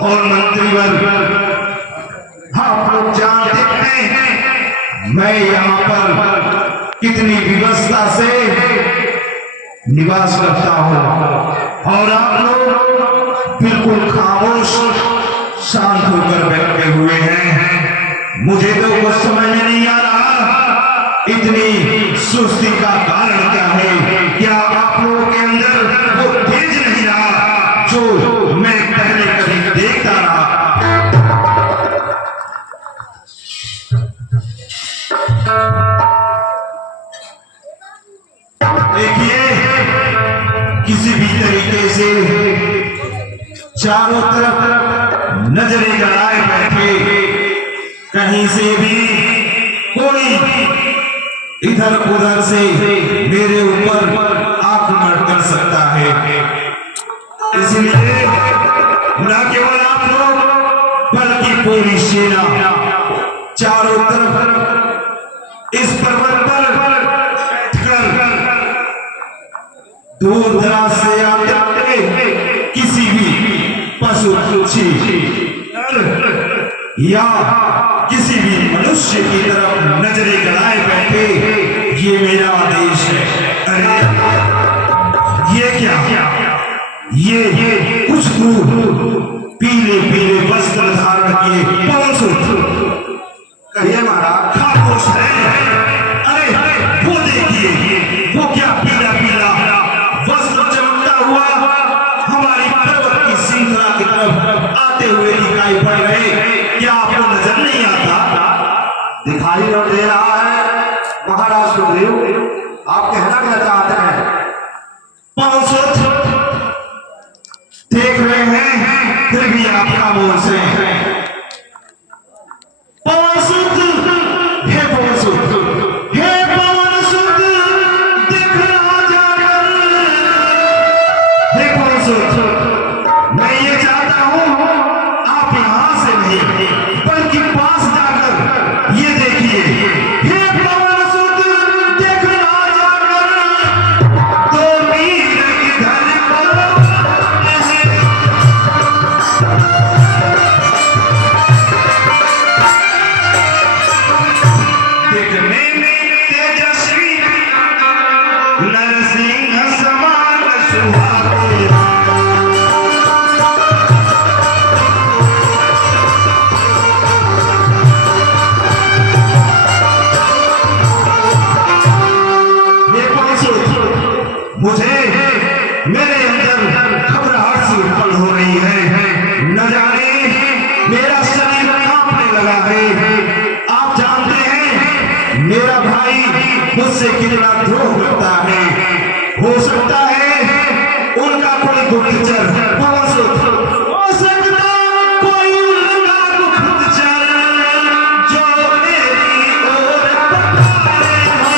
और मंत्रीवर्ग, आप लोग जानते हैं मैं यहाँ पर कितनी व्यवस्था से निवास करता हूँ और आप लोग बिल्कुल खामोश शांत होकर बैठे हुए हैं। मुझे तो कुछ समझ में नहीं आ रहा इतनी सुस्ती का कारण क्या है। क्या आप लोगों के अंदर वो तेज नहीं रहा जो मैं पहले कभी देखता रहा। देखिए किसी भी तरीके से चारों तरफ नजरें गड़ाए बैठे, कहीं से भी कोई इधर उधर से मेरे ऊपर आक्रमण कर सकता है। इसलिए न केवल आप लोग बल्कि पूरी सेना चारों तरफ इस पर्वत पर बैठकर दूर दराज से आते किसी भी पशु पक्षी या किसी भी मनुष्य की तरफ नजरें गड़ाए बैठे, ये मेरा आदेश है। अरे ये क्या, ये कुछ दूर पीले पीले वस्त्र धारण किए कौन सो कहिए महाराज खामोश है। अरे वो देखिए वो क्या पीला पीला वस्त्र चमकता हुआ हमारी पर्वत की श्रृंखला की तरफ आते हुए दिखाई पड़ रहे। क्या आपको नजर नहीं आता? दिखाई और दे रहा है महाराज सुग्रीव, आप कहना क्या चाहते हैं? 500 देख रहे हैं फिर भी आप खामोश हैं। पवन सुत, हे पवन सुत, हे पवन सुत, देख रहा जाकर, हे पवन सुत, मैं ये चाहता हूं आप यहां से नहीं बल्कि पास जाकर ये देखिए, हे पवन सुत, देख रहा जाकर, तो मीर किधर को देखने में तेजस्वी नरसिंह समान सुहागे। ये मुझे मेरे अंदर घबराहट सी उत्पन्न हो रही है। न जाने मेरा शरीर कांपने लगा है। आप जानते हैं मेरा भाई मुझसे कितना द्रोह करता है। हो सकता है उनका कोई गुप्तचर हो सकता कोई उनका गुप्तचर जो मेरी ओर पधारे हो।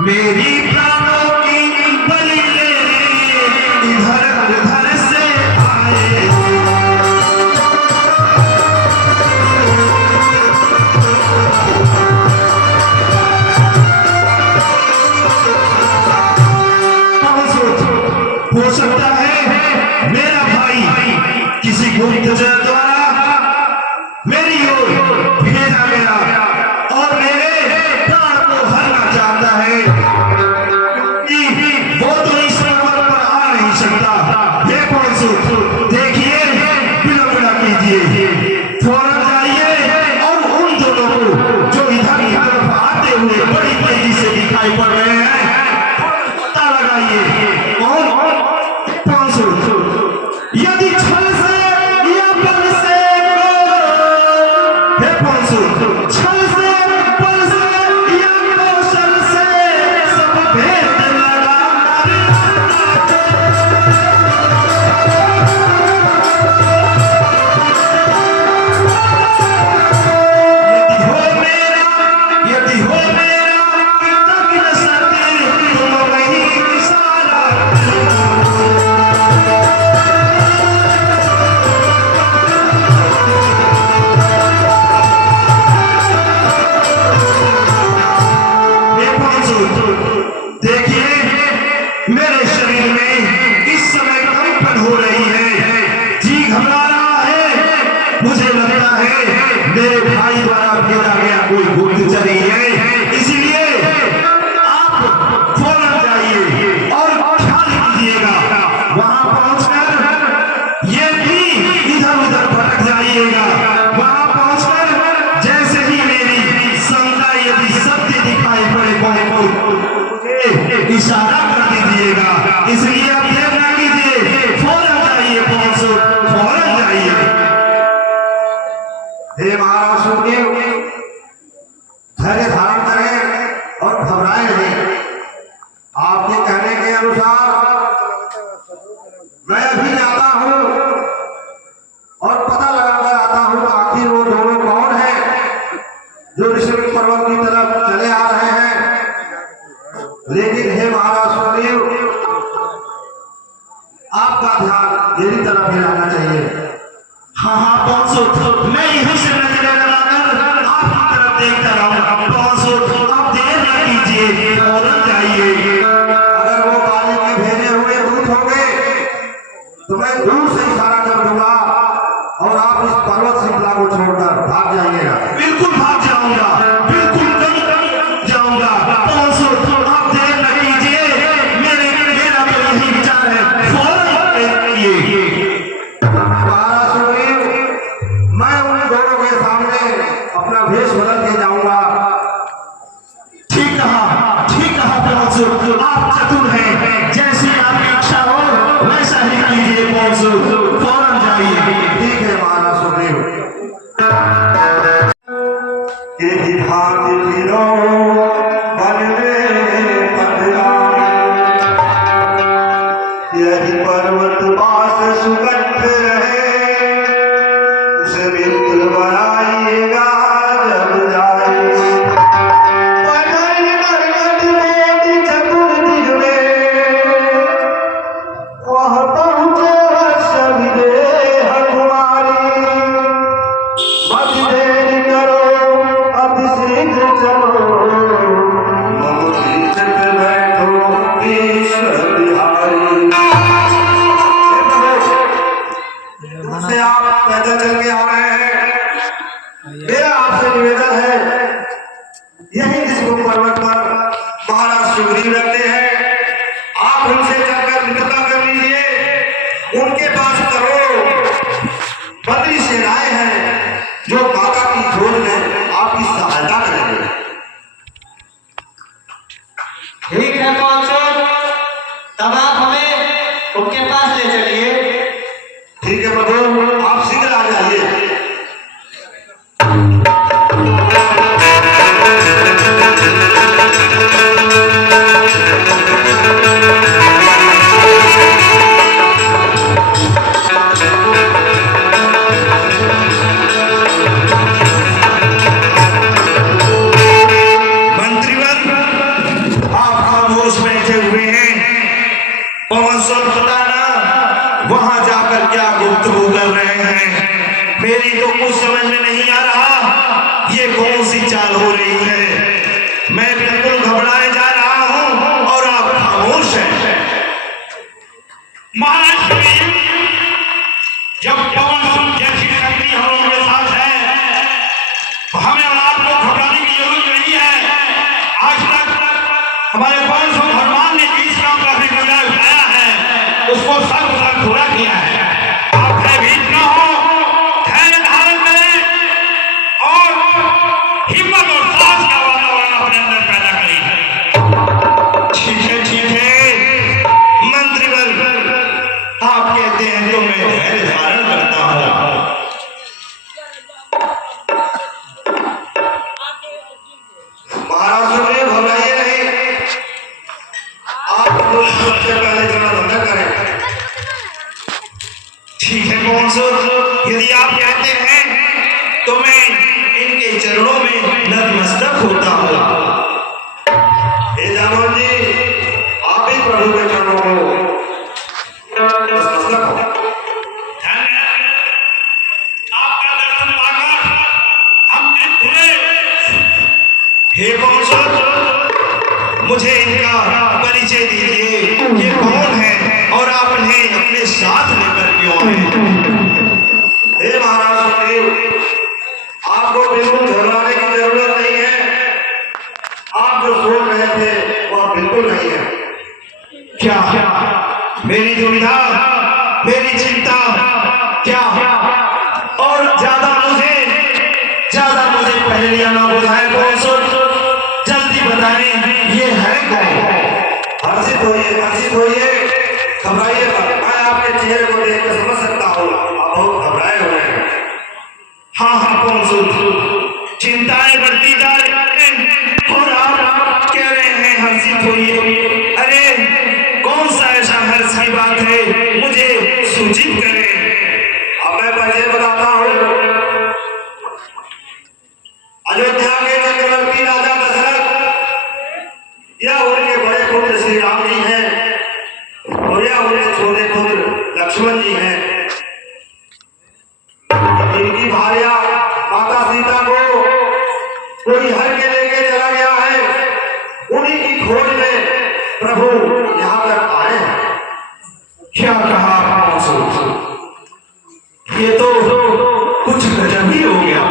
मेरी प्राणों की बलि लेने इधर उधर से आए। हो सकता है मेरा भाई किसी गुप्तचर द्वारा मेरी ओर भेजा गया और मेरे प्राण को हरना चाहता है कि वो तो इस पर्वत पर आ नहीं सकता। ये कौन सी देखिए विलंब न कीजिए, फौरन जाइए और उन दोनों को जो इधर की तरफ आते हुए बड़ी तेजी से दिखाई पड़ रहे हैं पता लगाइए। और 500 यदि छल से या बल से हे 500 छल से बल से या कौशल से सब भेद लगा यदि हो मेरा कृतज्ञ सदा मुझे इशारा कर दीजिएगा, इसलिए आप देर ना कीजिए, फौरन जाइए पहुंचो, फौरन जाइए। हे महाराज सुखदेव, धैर्य धारण करें और घबराए नहीं। आपके कहने के अनुसार मैं अभी जाता हूँ और पता लगाकर आता हूँ आखिर वो दोनों कौन हैं जो ऋषभ पर्वत की तरफ चले आ रहे हैं। लेकिन हे महाराज सुखदेव, आपका ध्यान मेरी तरफ ही रहना चाहिए। हाँ पहुंचो, मैं यहीं से नजरें लगाकर आपकी तरफ देखता रहूंगा। पहुंचो, आप देर ना कीजिए, फौरन जाइए। अगर वो बाली के भेजे हुए दूत होंगे तो मैं दूर से इशारा कर दूंगा और आप इस पर्वत श्रृंखला को छोड़कर भाग जाइएगा। बिल्कुल भाग जाऊंगा, बिल्कुल नहीं जाऊंगा। पहुंचो, आप देर न कीजिए, मेरा तो यही विचार है, फौरन जाइए। महाराज सुग्रीव, मैं उन दोनों के सामने अपना भेष बदल के जाऊंगा। ठीक कहा पहुंचो, आप चतुर हैं, जैसी आपकी इच्छा हो वैसा ही कीजिए। पहुंचो, फौरन जाइए। ठीक है महाराज सुग्रीव। यही भांति फिरो वन में पधराए, यही पर्वत पास सुगंध रहे, उसे मित्र बनाइएगा जब जाए। पढ़ाई मरकट में चतुर्दिग में, वह पहुँचे सभी देह कुमारी। मत देर करो, अति शीघ्र चलो, मम पीठ पे बैठो ईश्वर बिहारी। हे प्रभु, तुमसे आप पैदल चल के आ रहे हैं, मेरा आपसे निवेदन है, यही ऋषभ पर्वत पर महाराज सुग्रीव रहते हैं, आप उनसे जाकर मित्रता कर लीजिए। उनके पास करो बद्री सेनाएं हैं जो काका की खोज में आपकी सहायता करेंगे। ठीक है कौनसुल, तब आप हमें उनके पास ले चलिए। ठीक है प्रभु, आप शीघ्र आ जाइए। मंत्रीवन, आप खामोश बैठे हुए हैं, पहुंचो, बताना वहां जाकर क्या गुफ्तगू कर रहे हैं। मेरी तो कुछ समझ में नहीं आ रहा, ये कौन सी चाल हो रही है। मैं बिल्कुल घबराए जा रहा हूं और आप खामोश हैं। महाराज सुग्रीव, जब पवन सुत जैसी शक्ति हम लोगों के साथ है तो हमें और आपको घबराने की जरूरत नहीं है। आज तक हमारे पवन सुत हनुमान ने जिस काम करने का निर्णय उठाया है उसको सर्वसर्व पूरा किया है। आप भयभीत न हो, धैर्य धारण करें और हिम्मत और साहस का वातावरण अपने अंदर पैदा करें। ठीक है मंत्रीवन, आप कहते हैं तो मैं धैर्य धारण करता हूं। महाराज सुग्रीव, घबराइए नहीं, आप तो सबसे पहले जनाबंदन करें। ठीक है कौनसुल, यदि आप कहते हैं तो मैं इनके चरणों में नतमस्तक होता हूँ। हे जामोद जी, आप ही प्रभु के चरणों को नतमस्तक हो। आपका दर्शन पाकर हम तृप्त हुए। हे कौनसुल, मुझे इनका परिचय दीजिए, ये कौन है और आप इन्हें अपने साथ लेकर क्यों हैं? हे महाराज सुग्रीव, आपको बिल्कुल घबराने की जरूरत नहीं है। आप जो सोच रहे थे वह बिल्कुल नहीं है। क्या मेरी दुविधा, मेरी चिंता क्या और ज्यादा मुझे पहले ना बुझाए कौनसुल, जल्दी बताएं ये है हर्षित होइए, घबराइए मत। मैं आपके चेहरे को देख कर समझ सकता हूँ आप बहुत घबराए हुए हैं। हाँ हाँ कौन चिंताएं बढ़ती जा रही हैं और आप कह रहे हैं हर्षित होइए। अरे कौन सा ऐसा हर्ष की बात है, मुझे सूचित करें। अब मैं पहले बताता हूँ। अयोध्या के चक्रवर्ती राजा दशरथ, यह उनके बड़े पुत्र श्री राम जी हैं और यह उनके छोटे पुत्र लक्ष्मण जी हैं। इनकी भार्या माता सीता को कोई हर के लेके चला गया है। उन्हीं की खोज में प्रभु यहाँ तक आए हैं। क्या कहा कौन ये तो कुछ गजब ही हो गया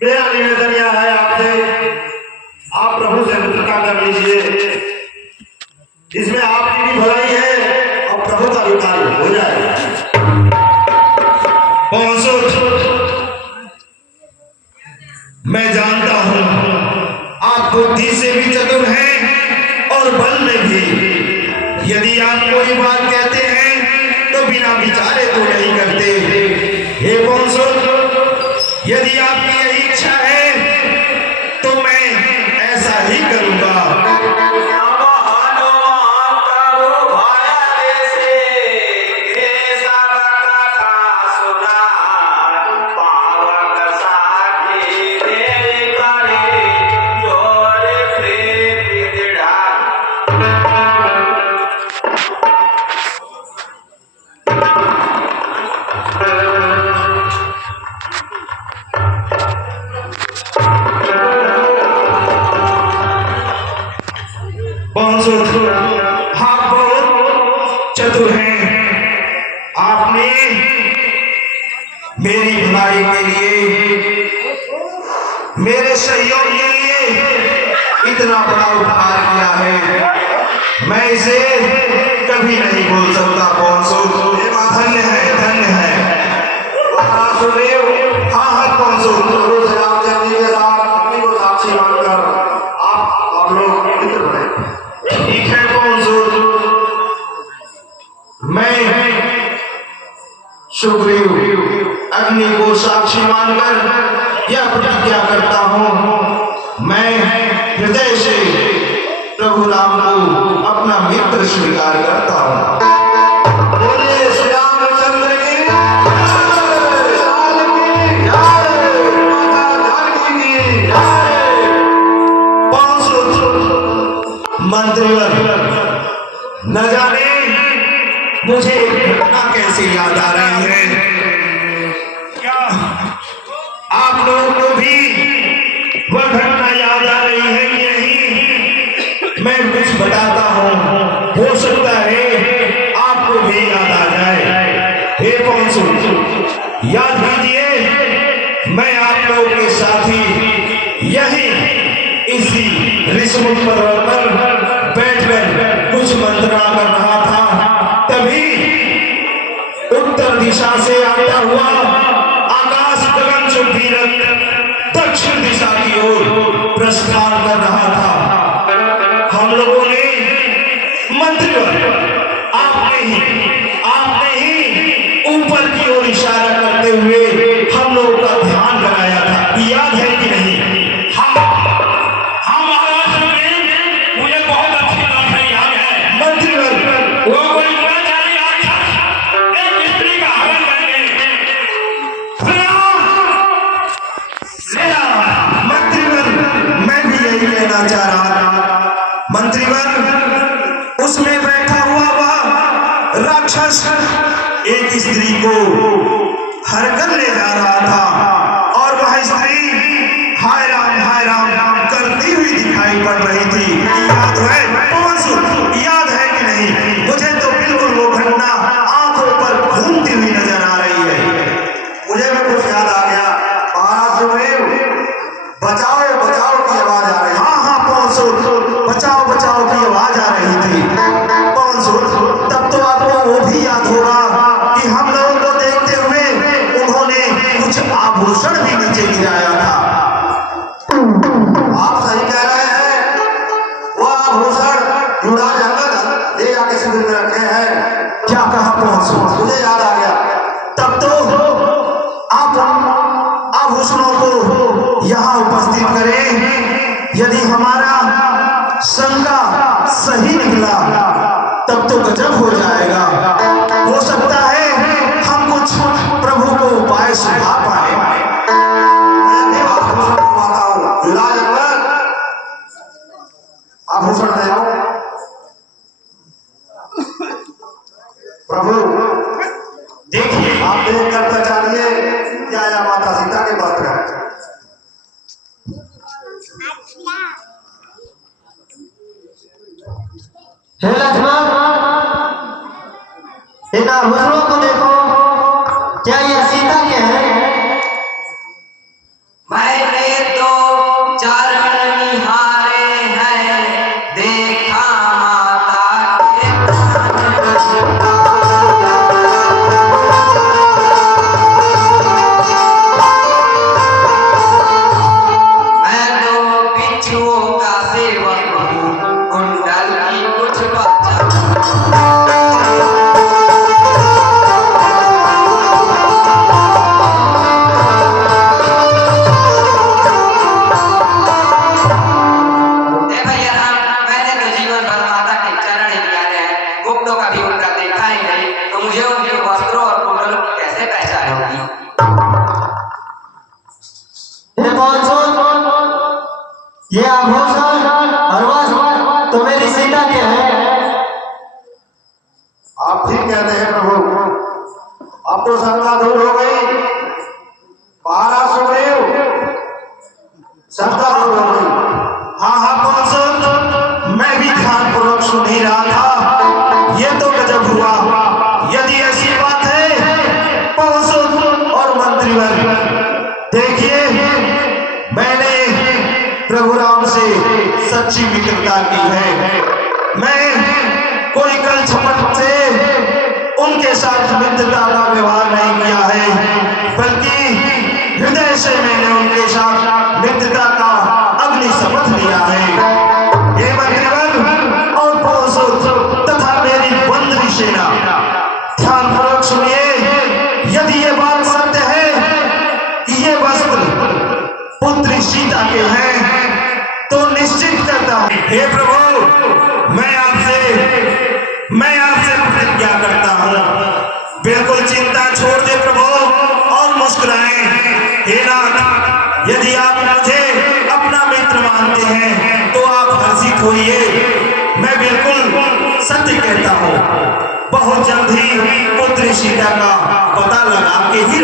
मेरा निवेदन यह है आपसे, आप प्रभु से मित्रता कर लीजिए। इसमें आपकी भी भलाई है और प्रभु का भी कार्य हो जाएगा। मैं जानता हूं आप बुद्धि से भी चतुर हैं और बल में भी। यदि आप कोई बात कहते हैं तो बिना विचारे तो नहीं करते। हे कौनसो, यदि आपकी यही इच्छा है तो मैं ऐसा ही करूंगा। आप बहुत चतुर हैं। आपने मेरी भलाई के लिए, मेरे सहयोग के लिए इतना बड़ा उपकार किया है, मैं इसे कभी नहीं भूल सकता। धन्य है, धन्य है। हाँ हाँ कौनसो, साक्षी मानकर आप लोग मित्र बने। ठीक है कौनसो, मैं सुग्रीव अग्नि को साक्षी मानकर यह प्रतिज्ञा करता हूं, मैं हृदय से प्रभु राम को अपना मित्र स्वीकार करता हूं। बोलिए श्री रामचंद्र की जय, लाल की जय, माता जानकी की जय। मंत्रीवर, न जाने मुझे एक घटना कैसी याद आ रही है। क्या आप लोगों को भी वह घटना याद आ रही है कि नहीं? मैं कुछ बताता हूँ, हो सकता है आपको भी याद आ जाए। हे कौनसो, याद कीजिए, मैं आप लोगों के साथ ही यही इसी ऋषिमुख पर्वत पर बैठकर कुछ मंत्रणा कर रहा था। तभी उत्तर दिशा से आता हुआ आकाश गगन चुंबीरक दक्षिण दिशा की ओर प्रस्थान कर रहा था। हम लोगों ने मंत्रीवर आपने ही ऊपर की ओर इशारा करते हुए हम लोगों का ध्यान लगाया था, याद है कि नहीं? हाँ मुझे बहुत अच्छी तरह से याद है। मंत्रीवर, वो कोई दुराचारी राक्षस एक स्त्री का हरण करके मंत्रीवर, मैं भी यही कहना चाह रहा था। मंत्रीवर, उसमें बैठा हुआ वह राक्षस एक स्त्री को हर कर ले जा रहा था और वह स्त्री हाय राम करती हुई दिखाई पड़ रही थी। याद है कौनसो, याद है कि नहीं? मुझे तो बिल्कुल वो घटना आंखों पर घूमती हुई नजर आ रही है। मुझे भी कुछ याद आ गया। महाराज सुग्रीव, बचाओ बचाओ की आवाज आ रही है। हाँ कौनसो, बचाओ बचाओ की आवाज आ रही थी। कौनसो, तब तो आपको वो भी याद होगा कि हम लोगों को देखते हुए उन्होंने कुछ आभूषण भी नीचे गिराया था। उपस्थित करें। यदि हमारा शंका सही निकला तब तो गजब हो जाएगा। हो सकता है हम कुछ प्रभु को उपाय सुझा पाए। आभूषण दे आओ। प्रभु देखिए आप देख कर पहचानिए क्या यह माता सीता के वस्त्र है। हे लक्ष्मण, इन आभूषणों को देखो, क्या ये सीता के हैं? मैंने तो चरण निहारे हैं, देखा माता के मैं तो बिच्छुओं का सेवक हूँ, कुंडल की कुछ बच्चा। भैया राम, मैंने तो जीवन भर माता के चरण ही निहारे हैं, गुप्तों का भी उनका देखा ही नहीं, तो मुझे उनके वस्त्रों और कुंडलों की कैसे पहचान होगी? हे कौन ये आभूषण और वस्त्र तो मेरी सीता के हैं। आप ठीक कहते हैं प्रभु, अब तो शंका दूर हो गई। महाराज सुग्रीव, शंका दूर हो गई। हाँ हाँ कौन, मैं भी ध्यानपूर्वक सुन ही रहा था। ये तो गजब हुआ। यदि ऐसी बात है पहुंचो और मंत्रीवर, देखिए मैंने प्रभु राम से सच्ची मित्रता की है। मैं कोई कल छपट से उनके साथ मित्रता का व्यवहार नहीं किया है, बल्कि हृदय से मैंने उनके साथ मित्रता का अग्नि शपथ लिया है। ये मंत्रीवर और पौसुत तथा मेरी बंदरी सेना, ध्यानपूर्वक सुनिए। यदि ये बात सत्य है कि ये वस्त्र पुत्री सीता के हैं, तो निश्चित करता हूं, हे प्रभु, मैं आपसे प्रतिज्ञा करता हूं, बिल्कुल चिंता छोड़ दे प्रभु और मुस्कुराएं। हे नाथ, यदि आप मुझे अपना मित्र मानते हैं तो आप हर्षित होइए। मैं बिल्कुल सत्य कहता हूं, बहुत जल्द ही पुत्री सीता का पता लगा के ही